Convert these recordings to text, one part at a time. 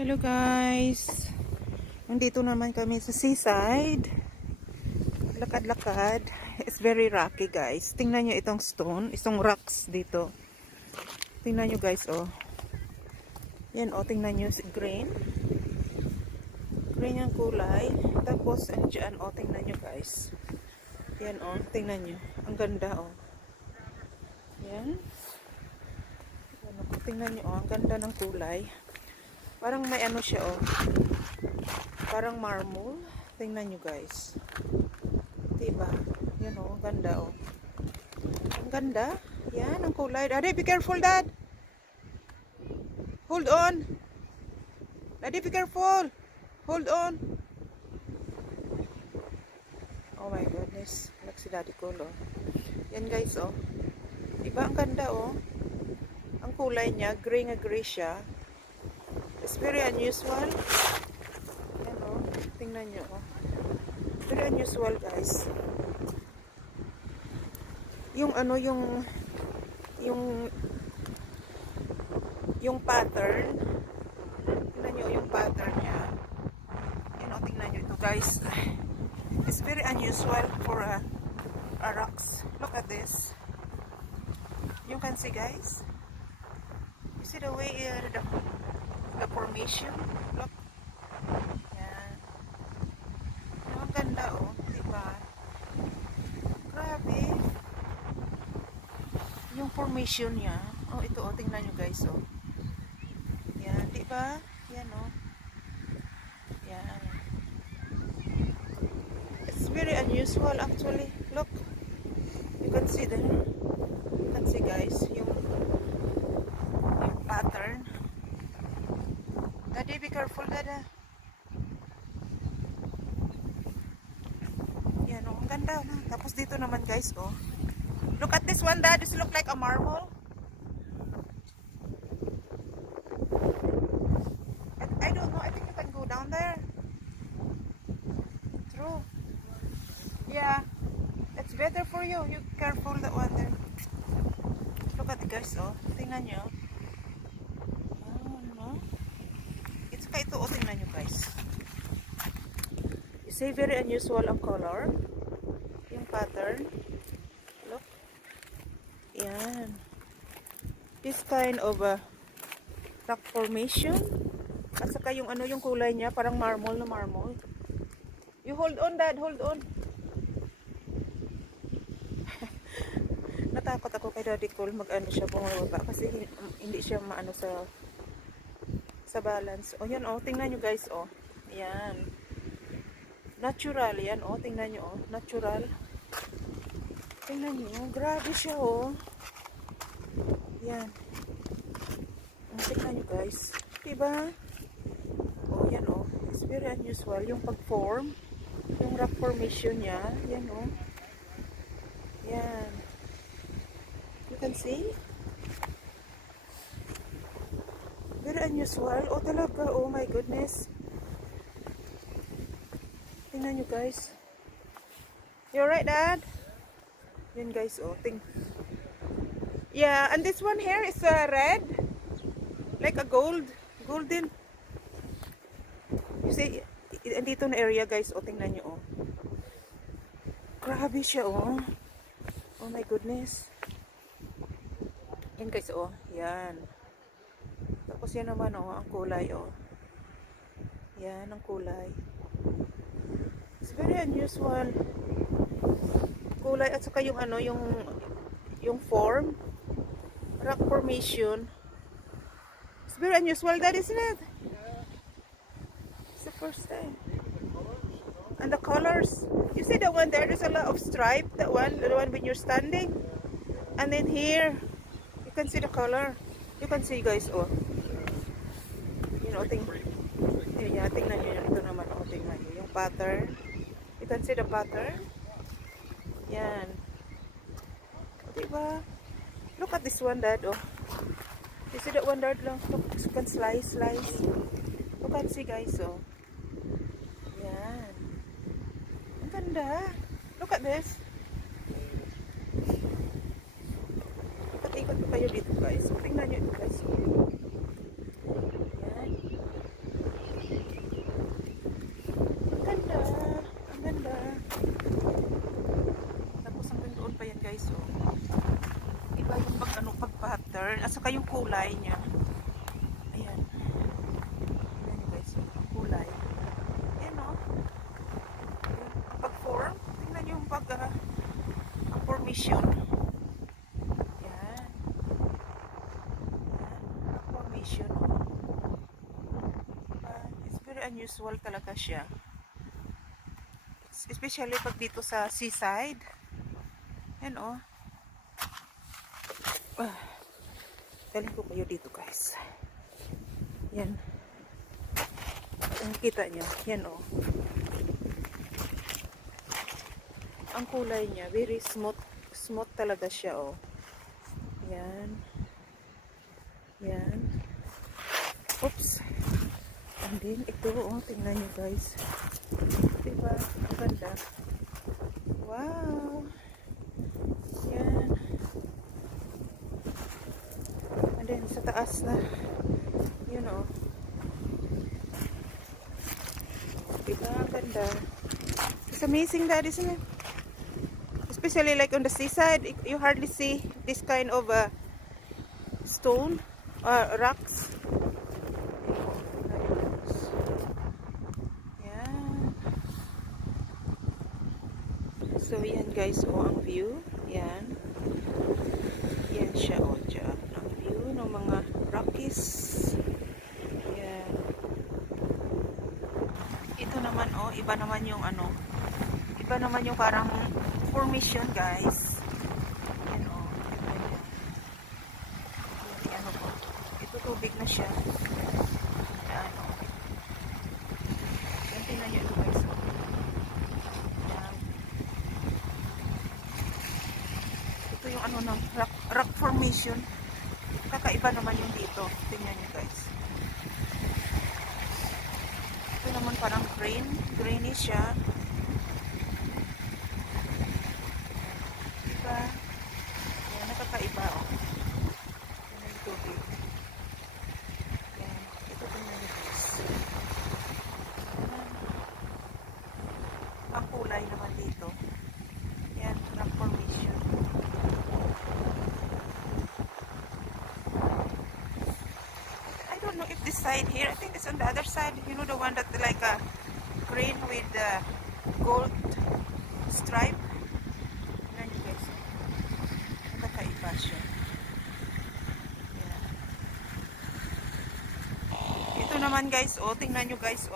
Hello guys, nandito naman kami sa seaside. Lakad-lakad. It's very rocky guys. Tingnan nyo itong stone, itong rocks dito. Tingnan nyo guys, oh. Yan, oh, tingnan nyo, green. Green yung kulay. Tapos, andyan, oh, tingnan nyo guys. Yan, oh, tingnan nyo. Ang ganda, oh. Yan. Yan, oh, tingnan nyo, oh, ang ganda ng kulay. Parang may ano siya, oh. Parang marble. Tingnan nyo guys. Diba? Yan, oh. Ang ganda, oh. Ang ganda. Yan, ang kulay. Daddy, be careful, Dad. Hold on. Daddy, be careful. Hold on. Oh my goodness. Look si Daddy Cool, oh. Yan guys, oh. Diba? Ang ganda, oh. Ang kulay niya, gray nga gray siya. It's very unusual. Yan, oh. Tingnan nyo, oh. Very unusual, guys. Yung ano, yung pattern. Tingnan nyo yung pattern niya. Yan, oh. Tingnan nyo ito, guys. It's very unusual for a rocks. Look at this. You can see, guys. You see the way the formation. Look. Yan. Ang ganda, oh. Diba? Grabe. Yung formation niya. Oh, ito, oh. Tingnan nyo, guys, oh. Yan. Diba? Yan, oh. Yan. It's very unusual, actually. Look. You can see the... You can see, guys, yung pattern. Daddy, be careful, Dada. Yan, oh, ang ganda na. Tapos dito naman, guys, oh. Look at this one, Dad. This look like a marble. I don't know. I think you can go down there. True. Yeah. It's better for you. You careful that one there. Look at it, guys, oh. Tingnan nyo. Saka ito, oh, tingnan nyo guys. You see, very unusual ang color. Yung pattern. Look. Yan. This kind of rock formation. At saka yung ano, yung kulay niya, parang marble na marble. You hold on, Dad. Hold on. Natakot ako kay Daddy Cole mag-ano siya bumababa kasi hindi siya maano sa balance. O, yan, oh. Tingnan nyo, guys, oh. Yan. Natural, yan, oh. Tingnan nyo, oh. Natural. Tingnan nyo. Grabe siya, oh. Yan. Tingnan nyo, guys. Diba? Oh, yan, oh. It's very unusual. Yung pag-form. Yung rock formation niya. Yan, oh. Yan. You can see? Very unusual. Oh, talaga. Oh my goodness. Tingnan nyo, guys. You alright, Dad? Yan, guys. Oh, yeah, and this one here is red. Like a gold. Golden. You see, dito na area, guys. Oh, tingnan nyo, oh. Grabe siya, oh. Oh my goodness. Yan, guys, oh. Yan. Tapos yan naman, oh, ang kulay, oh. Yan, ang kulay. It's very unusual. Kulay at saka yung ano, yung form. Rock formation. It's very unusual, Dad, isn't it? It's the first time. And the colors. You see the one there? There's a lot of stripe. The one when you're standing. And then here, you can see the color. You can see, guys, oh. You know, tingnan nyo yun. Ito naman, oh, tingnan nyo. Yung pattern. You can see the pattern. Yan. Diba? Look at this one, Dad, oh. You see that one, Dad, lang? Look, you can slice. You can see, guys, oh. Yan. Ang ganda. Look at this. Ikot-ikot pa kayo dito, guys. Tingnan nyo ito, guys. Yan. pattern at saka yung kulay niya. Ayan. Tingnan nyo guys, yung kulay. Ayan o. Ayan. Ang pag-form. Tingnan nyo yung ang formation. Ayan. Ayan. Ang formation o. It's very unusual talaga siya. Especially pag dito sa seaside. Ayan o. Dalhin ko kayo dito guys. Yan. Ang kita nyo. Yan o. Ang kulay niya. Very smooth. Smooth talaga siya o. Yan. Yan. Oops. And then ito o. Tingnan nyo guys. Diba? Ang ganda. Wow. Yan. And then sa taas na. Yun o. Diba? Ang ganda. It's amazing that, isn't it? Especially like on the seaside, you hardly see this kind of stone or rocks. Yan. So yan guys, ang view. Yan. Yan siya dyan. Ang view ng mga Rockies. Yan. Ito naman iba naman yung iba naman yung parang formation guys. Yan yan po. Ito tubig na siya. Yan yan tingnan nyo ito guys. Yan. Ito yung ng rock formation. Kakaiba naman yung dito. Tingnan nyo guys. Ito naman parang greenish siya. Diba? Yan, nakakaiba Yan yung tubig. Yan. Ito tingnan nyo guys. Yan. Ang kulay naman dito. Yan, rock formation. If this side here, I think it's on the other side. You know the one that like a green with gold stripe. Yan you guys. Nakakaiba siya. Yan. Ito naman guys, tingnan nyo guys,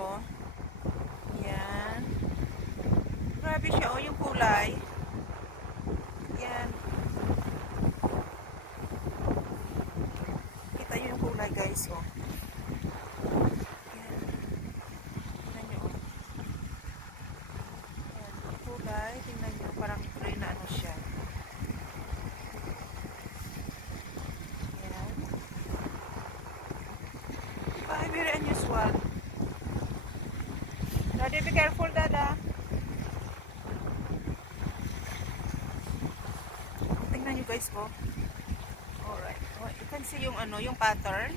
Yan. Grabe siya, yung kulay. Yan. Kita nyo yung kulay guys, tingnan nyo, parang gray na siya. Yan. Ay, very unusual. Daddy, be careful, Dada. Tingnan nyo guys, alright. You can see yung yung pattern.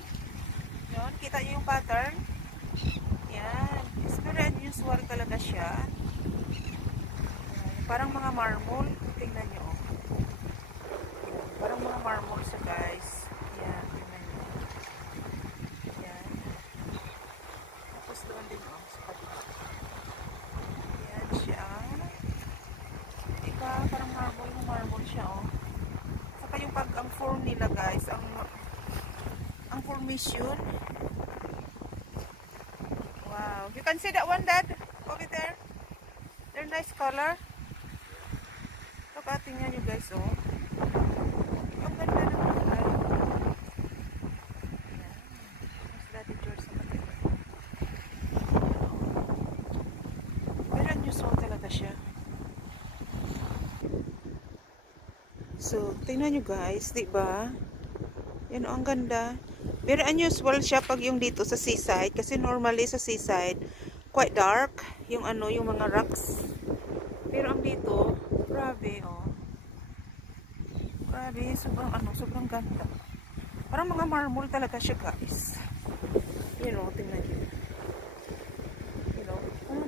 Yun, kita nyo yung pattern. Yan. It's very unusual talaga siya. Parang mga marble. Tingnan nyo. Parang mga marble siya guys. Yan. Tingnan nyo. Yan. Tapos doon din sa kabila. Yan siya. Diba? Parang marble siya Saka yung ang form nila guys. Ang formation. Wow. You can see that one, Dad? Over there. They're nice color. Tingnan nyo guys, ang ganda ng kulay. Yan. Mas Daddy George sa matila. Pero unusual talaga siya. So, tingnan nyo guys, diba? Yan ang ganda. Pero unusual siya pag yung dito sa seaside. Kasi normally sa seaside, quite dark. Yung yung mga rocks. Pero ang dito, grabe, Grabe, sobrang ganda. Parang mga marble talaga siya, guys. Tingnan niyo.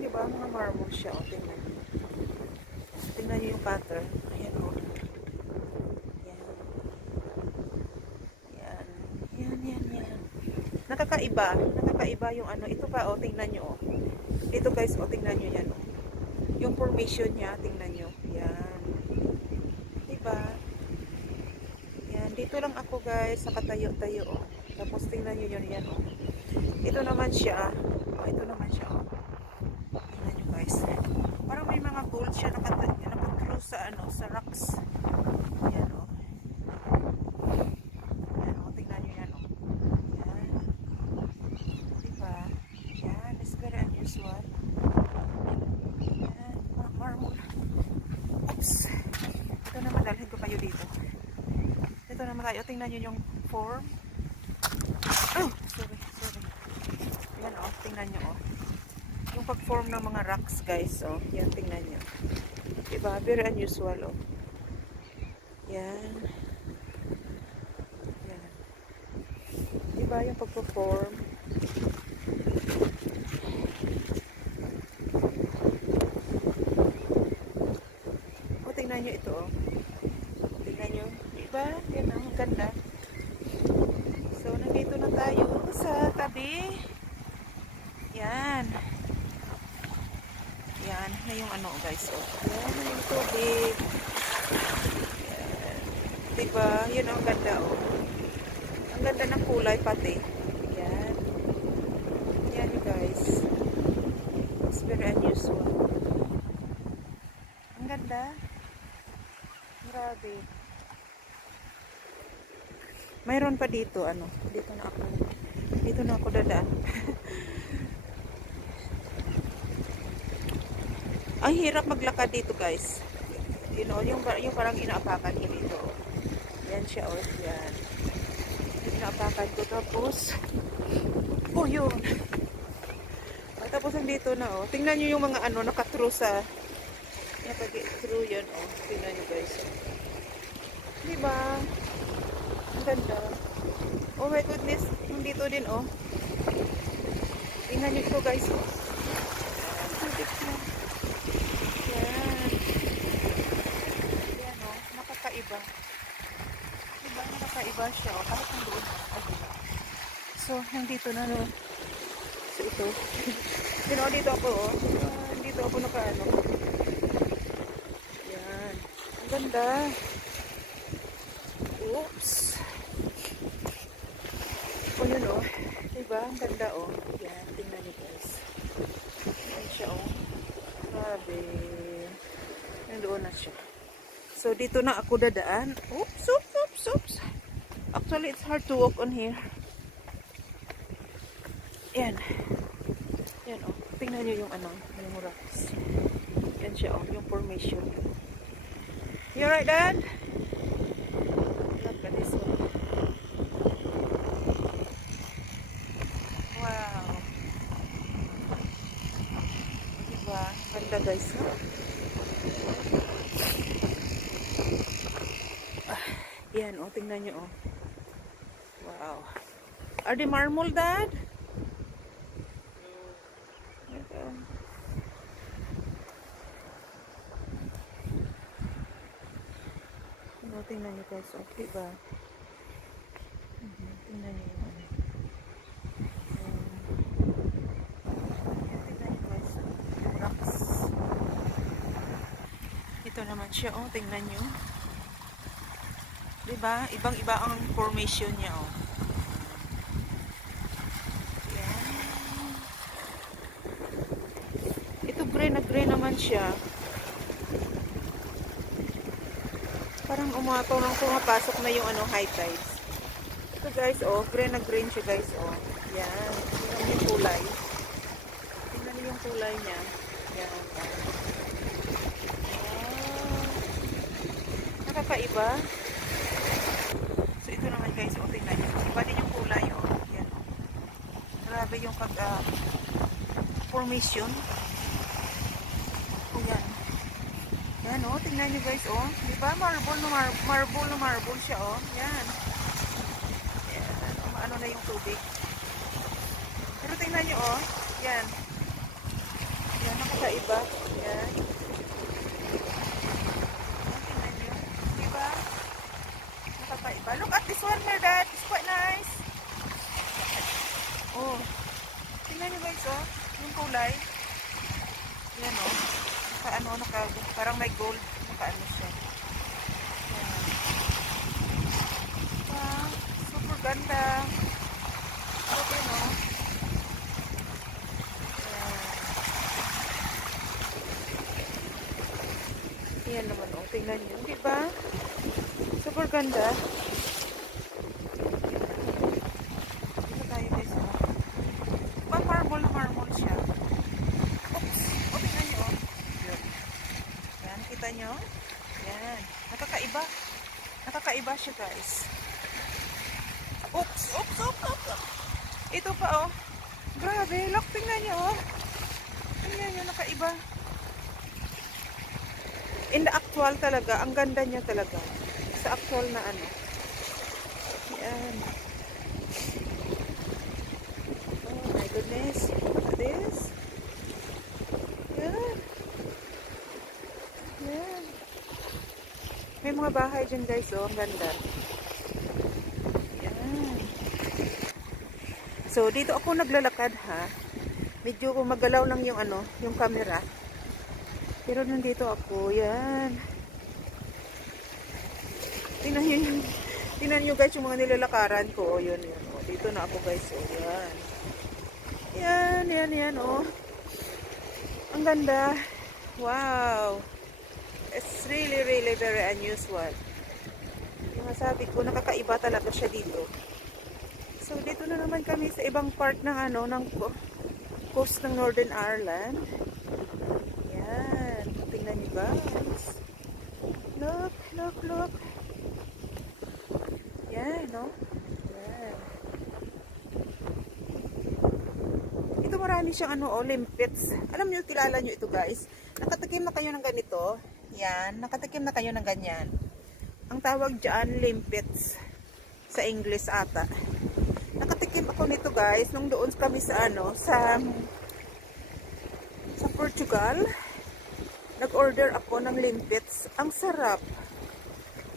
Diba, mga marble siya, tingnan niyo. Tingnan niyo yung pattern. Ayan, Yan. nakakaiba. Nakakaiba yung ano. Ito pa, oh, tingnan nyo, oh. Dito guys, oh, tingnan nyo yan, oh. Yung formation niya, tingnan nyo. Yan. Diba? Yan. Dito lang ako guys, nakatayo-tayo, oh. Tapos tingnan nyo yun, yan, oh. Ito naman siya. Oh, ito naman siya, oh. Tingnan nyo guys. Parang may mga gold siya nakatro sa, ano, sa rocks. Yan, oh. Yan, oh. Tingnan nyo yan, oh. Yan. Diba? Yan. It's very unusual. Yan. Marble. Oops. Ito naman, dalhin ko kayo dito. Ito naman tayo. Tingnan nyo yung form. Oh! Sorry. Yan, oh. Tingnan nyo, oh. Yung pag-form ng mga rocks, guys, oh. Yan, tingnan nyo. Diba? Very unusual, oh. Yan. Yan. Diba yung pag-form? Oh, tingnan nyo ito, oh. Tingnan nyo. Diba? Yan, ang ganda. So, nandito na tayo sa tabi. Yan. Yan. Na yung ano, guys, oh. Yan, na yung tubig. Yan. Diba? Yun ang ganda, oh. Ang ganda ng kulay pati. Yan. Yan, guys. It's very unusual. Ang ganda. Grabe. Mayroon pa dito, ano. Dito na ako dadaan. Ang hirap maglakad dito, guys. You know, yung parang inaapakan ko dito. Yan siya, oh. Yan. Inaapakan ko. Tapos, oh, yun. Tapos, nandito na, oh. Tingnan nyo yung mga, ano, nakatrue sa, napag-true yan, oh. Tingnan nyo, guys. Diba? Ang ganda. Oh my goodness. Nandito din, oh. Tingnan nyo ito, guys, oh. Yan. Yan, oh. Nakakaiba. Diba? Nakakaiba siya, oh. Kahit nandoon. So, nandito na, no. So, ito. Dito, dito ako, oh. Dito ako nakaano. Yan. Ang ganda. Oops. O, yun, oh. Diba? Ang ganda, oh. Yan. Tingnan niyo, guys. Yan siya, oh. Grabe. Nandoon na siya. So, dito na ako dadaan. Oops, oops, oops, oops. Actually, it's hard to walk on here. Yan. Yan, oh. Tingnan niyo yung, ano, yung rocks. Yan siya, oh. Yung formation. You alright, Dad? Look at this one. Wow. Diba? Ganda, guys, no? Yan, oh, tingnan nyo, oh. Wow. Are they marble, Dad? No, tingnan nyo, guys, oh, diba? Tingnan nyo yun. Tingnan nyo, guys, rocks. Ito naman siya, oh, tingnan nyo. Diba? Ibang-iba ang formation niya, oh. Yan. Ito gray na gray naman siya. Parang pumapasok na yung ano, high tides. Ito, guys, oh, gray na green siya, guys, oh. Yan. Tingnan yung kulay. Tingnan yung kulay niya. Yan. Oh. Nakakaiba. So, ito naman, guys, oh, tingnan nyo. Iba din yung kulay, oh. Yan, oh. Grabe yung formation. Oh, yan. Yan, oh. Tingnan nyo, guys, oh. Diba? Marble na marble siya, oh. Yan. Yan. Ano na yung tubig. Pero tingnan nyo, oh. Yan. Yan, nakakaiba. Yan. Tingnan nyo. Diba? Nakakaiba. Look at this one here, Dad. It's quite nice. Oh. yung kulay. Yan o. Parang may gold. Naka-ano siya. Yan. Ah, super ganda. Okay, no? Yan naman o. Tingnan nyo. Diba? Super ganda. Dito tayo guys o. Diba marble na marble siya? Oops! O, tingnan nyo o. Yan, kita nyo? Yan. Nakakaiba. Nakakaiba siya guys. Oops! Oops! Oops! Oops! Ito pa oh. Grabe. Look, tingnan nyo oh. Tingnan nyo, nakaiba. In the actual talaga, ang ganda niya talaga. Sa actual na ano. Yan. Oh my goodness. Look at this. Yan. Yan. May mga bahay dyan guys oh. Ang ganda. Yan. So, dito ako naglalakad ha. Medyo magalaw lang yung ano, yung camera. Pero nandito ako, yan. Tingnan nyo guys yung mga nilalakaran ko. Oh, yun, yun. Oh, dito na ako guys. Oh, yan. Yan, oh. Ang ganda. Wow. It's really, really very unusual. Yung masabi ko, nakakaiba talaga siya dito. So, dito na naman kami sa ibang part ng ano, ng coast ng Northern Ireland. Yan. Tingnan nyo guys. Look, look, look. Yan, no? Yan. Ito marami siyang ano, oh, limpets. Alam nyo, kilala nyo ito guys. Nakatikim na kayo ng ganito. Yan. Nakatikim na kayo ng ganyan. Ang tawag dyan, limpets. Sa English ata. Nakatikim ako nito guys nung doon kami sa ano, sa Portugal. Nag-order ako ng limpets. Ang sarap.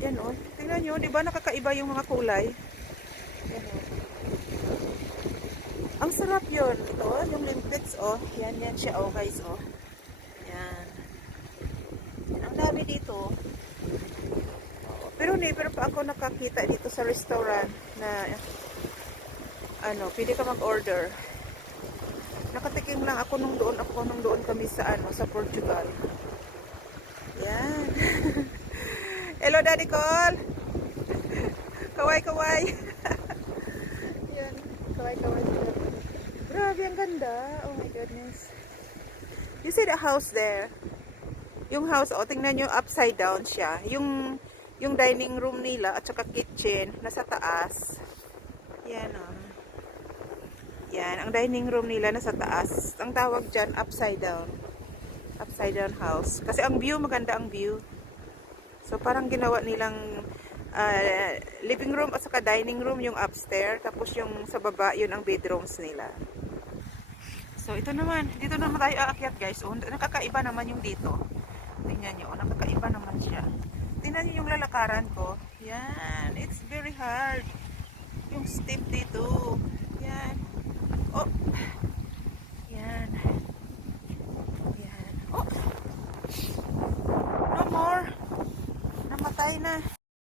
Yan o. Tingnan nyo, di ba nakakaiba yung mga kulay? Yan o. Ang sarap yun. Ito, yung limpets o. Yan, yan siya o guys o. Yan. Yan ang dami dito. Pero never pa ako nakakita dito sa restaurant na ano, pwede ka mag-order. Nakatikim lang ako nung doon kami sa ano, sa Portugal. Yan. Hello Daddy Cole. Kaway. Yan, kaway. Grabe ang ganda. Oh my goodness. You see the house there? Yung house, oh, tingnan nyo, upside down siya. Yung dining room nila at saka kitchen nasa taas. Yan oh. Yan, ang dining room nila nasa taas. Ang tawag dyan, upside down. Upside down house. Kasi ang view, maganda ang view. So, parang ginawa nilang living room at saka dining room yung upstairs. Tapos yung sa baba, yun ang bedrooms nila. So, ito naman. Dito naman tayo aakyat guys. Oh, nakakaiba naman yung dito. Tingnan nyo. Oh, nakakaiba naman siya. Tingnan nyo yung lalakaran ko. Yan. It's very hard. Yung steep dito. Yan. Oh. Yan. Yan. Oh. No more. Namatay na.